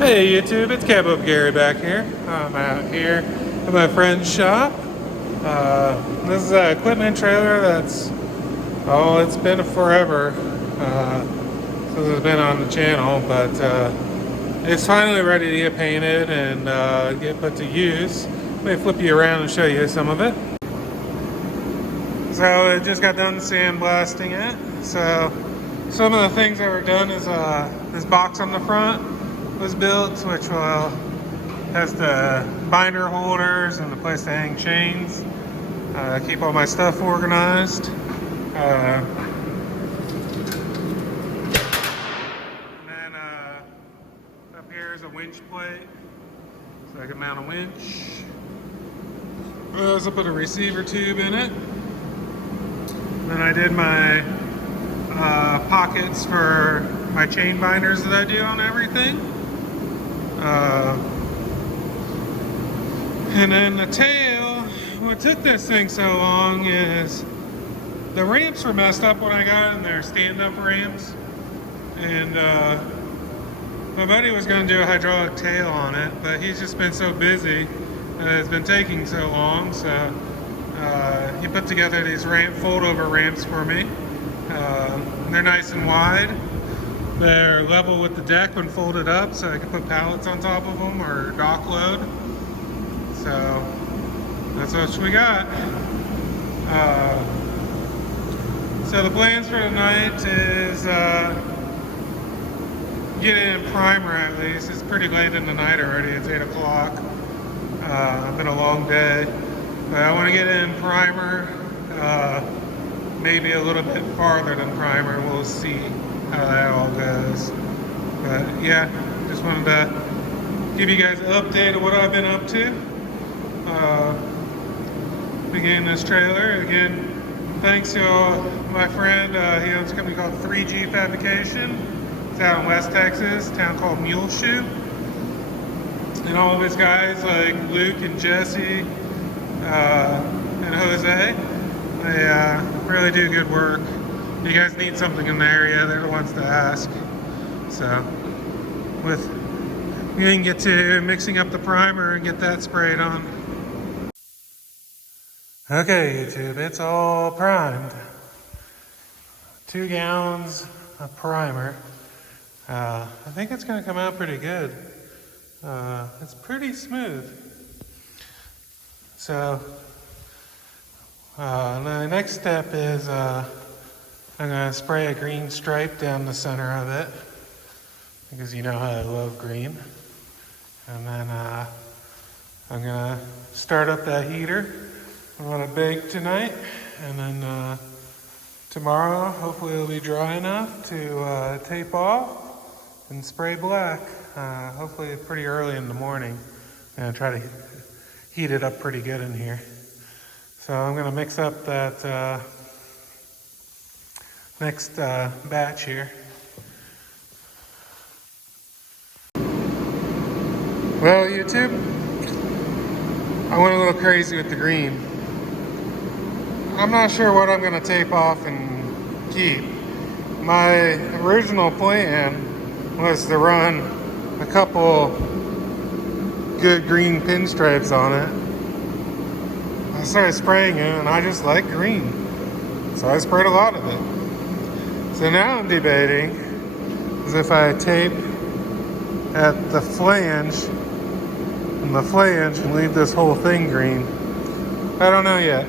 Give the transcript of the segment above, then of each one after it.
Hey YouTube, it's CabOver Gary back here. I'm out here at my friend's shop. This is an equipment trailer that's, it's been forever since it's been on the channel, but it's finally ready to get painted and get put to use. Let me flip you around and show you some of it. So I just got done sandblasting it. So some of the things that were done is this box on the front was built, which has the binder holders and the place to hang chains. Keep all my stuff organized. And then up here is a winch plate, so I can mount a winch. I also put a receiver tube in it. Then I did my pockets for my chain binders that I do on everything. And then the tail, what took this thing so long is the ramps were messed up when I got in there, stand-up ramps. And my buddy was going to do a hydraulic tail on it, but he's just been so busy and it's been taking so long, so he put together these fold-over ramps for me. They're nice and wide. They're level with the deck when folded up, so I can put pallets on top of them or dock load. So that's what we got. So the plans for tonight is get it in primer at least. It's pretty late in the night already. It's 8 o'clock. It's been a long day, but I want to get it in primer. Maybe a little bit farther than primer. We'll see how that all goes. But yeah, just wanted to give you guys an update of what I've been up to. Beginning this trailer. Again, thanks to my friend, he owns a company called 3G Fabrication. It's out in West Texas, a town called Muleshoe. And all of his guys like Luke and Jesse and Jose, they really do good work. If you guys need something in the area, they're the ones to ask. So, we can get to mixing up the primer and get that sprayed on. Okay, YouTube, it's all primed. 2 gallons of primer. I think it's going to come out pretty good. It's pretty smooth. So, the next step is I'm going to spray a green stripe down the center of it, because you know how I love green. And then I'm going to start up that heater. I want to bake tonight, and then tomorrow hopefully it'll be dry enough to tape off and spray black. Hopefully pretty early in the morning. I'm going to try to heat it up pretty good in here. So I'm going to mix up that next batch here. Well, YouTube, I went a little crazy with the green. I'm not sure what I'm going to tape off and keep. My original plan was to run a couple good green pinstripes on it. I started spraying it and I just like green, so I sprayed a lot of it. So now I'm debating is if I tape at the flange and leave this whole thing green. I don't know yet.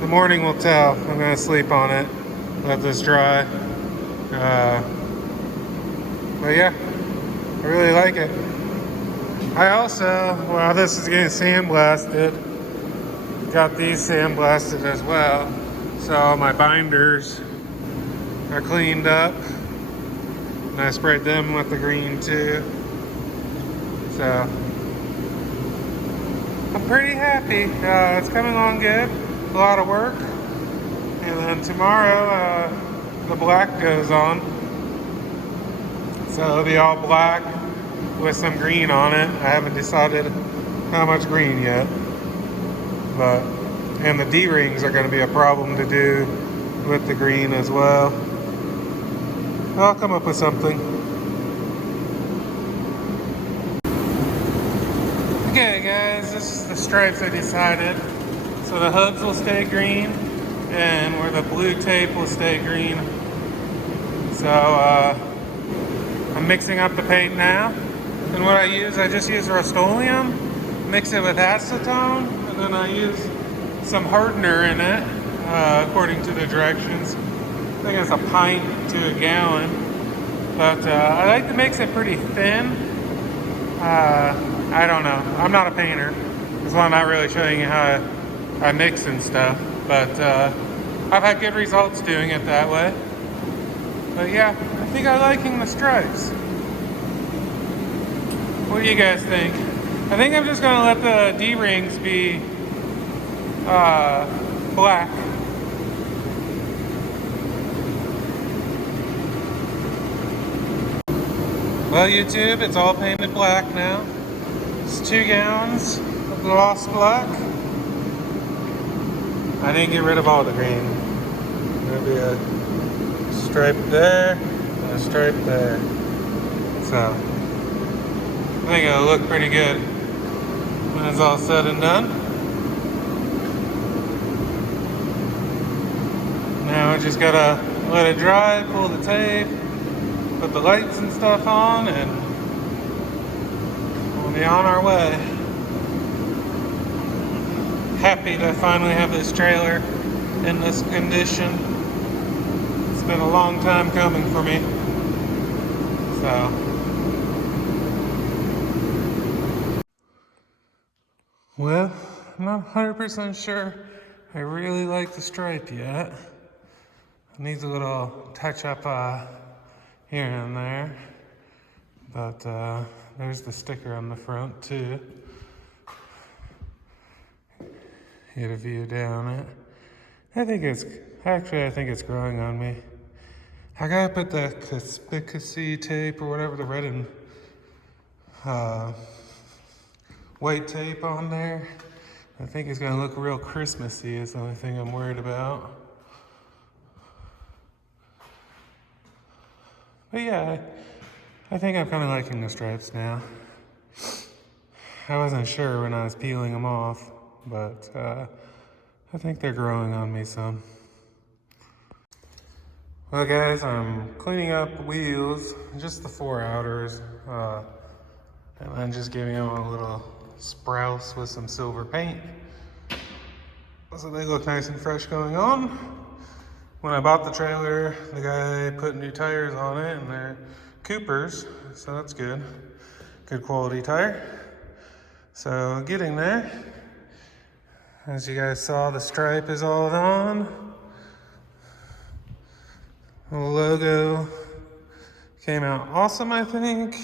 The morning will tell. I'm going to sleep on it, let this dry. But yeah, I really like it. I also, while this is getting sandblasted, got these sandblasted as well. So my binders are cleaned up. And I sprayed them with the green too. So I'm pretty happy. It's coming along good. A lot of work. And then tomorrow the black goes on. So it'll be all black with some green on it. I haven't decided how much green yet. And the D-rings are going to be a problem to do with the green as well. I'll come up with something. Okay guys, this is the stripes I decided. So the hubs will stay green and where the blue tape will stay green. So I'm mixing up the paint now. And what I just use Rust-Oleum, mix it with acetone, and then I use some hardener in it, according to the directions. I think it's a pint to a gallon. But I like to mix it pretty thin. I don't know. I'm not a painter. That's why I'm not really showing you how I mix and stuff. But I've had good results doing it that way. But yeah, I think I'm liking the stripes. What do you guys think? I think I'm just going to let the D-rings be black. Well, YouTube, it's all painted black now. It's 2 gallons of gloss black. I didn't get rid of all the green. There'll be a stripe there and a stripe there. So, I think it'll look pretty good when it's all said and done. Now I just gotta let it dry, pull the tape, put the lights and stuff on, and we'll be on our way. Happy to finally have this trailer in this condition. It's been a long time coming for me. So. Well, I'm not 100% sure I really like the stripe yet. It needs a little touch up here and there. But there's the sticker on the front too. Get a view down it. I think it's growing on me. I gotta put that conspicuously tape or whatever, the red and white tape on there. I think it's gonna look real Christmassy is the only thing I'm worried about. But yeah, I think I'm kind of liking the stripes now. I wasn't sure when I was peeling them off, but I think they're growing on me some. Well guys, I'm cleaning up wheels, just the 4 outers, and I'm just giving them a little sprouse with some silver paint. So they look nice and fresh going on. When I bought the trailer, the guy put new tires on it, and they're Coopers, so that's good. Good quality tire. So getting there. As you guys saw, the stripe is all on. The logo came out awesome, I think.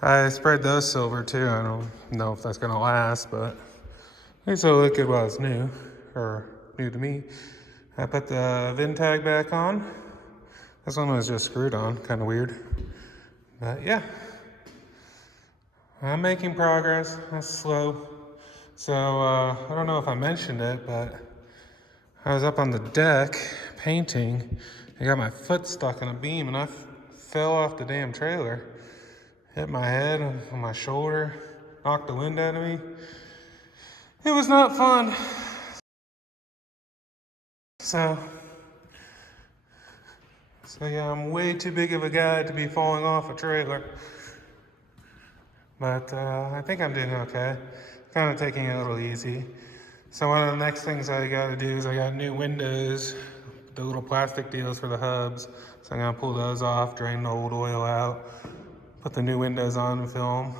I sprayed those silver too. I don't know if that's gonna last, but at least it'll look good while it's new, or new to me. I put the VIN tag back on. This one was just screwed on, kind of weird. But yeah, I'm making progress. That's slow. So I don't know if I mentioned it, but I was up on the deck painting. I got my foot stuck in a beam and I fell off the damn trailer. Hit my head on my shoulder, knocked the wind out of me. It was not fun. So yeah, I'm way too big of a guy to be falling off a trailer. But I think I'm doing okay. Kind of taking it a little easy. So one of the next things I gotta do is I got new windows, the little plastic deals for the hubs. So I'm gonna pull those off, drain the old oil out, put the new windows on and film.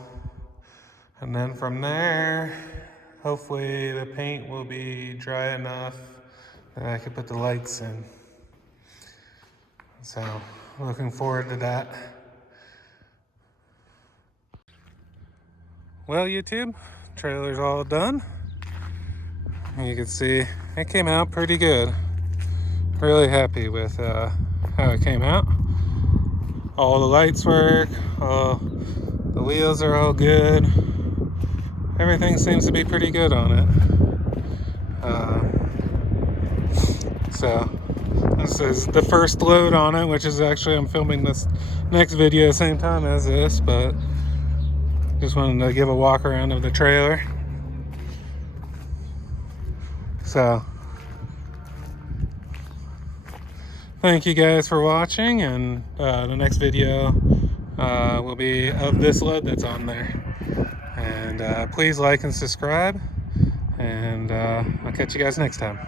And then from there, hopefully the paint will be dry enough that I can put the lights in. So, looking forward to that. Well, YouTube, trailer's all done. You can see it came out pretty good. Really happy with how it came out. All the lights work, the wheels are all good. Everything seems to be pretty good on it. So this is the first load on it, which is actually, I'm filming this next video same time as this, but Just wanted to give a walk around of the trailer. So thank you guys for watching, and the next video will be of this load that's on there. And please like and subscribe, and I'll catch you guys next time.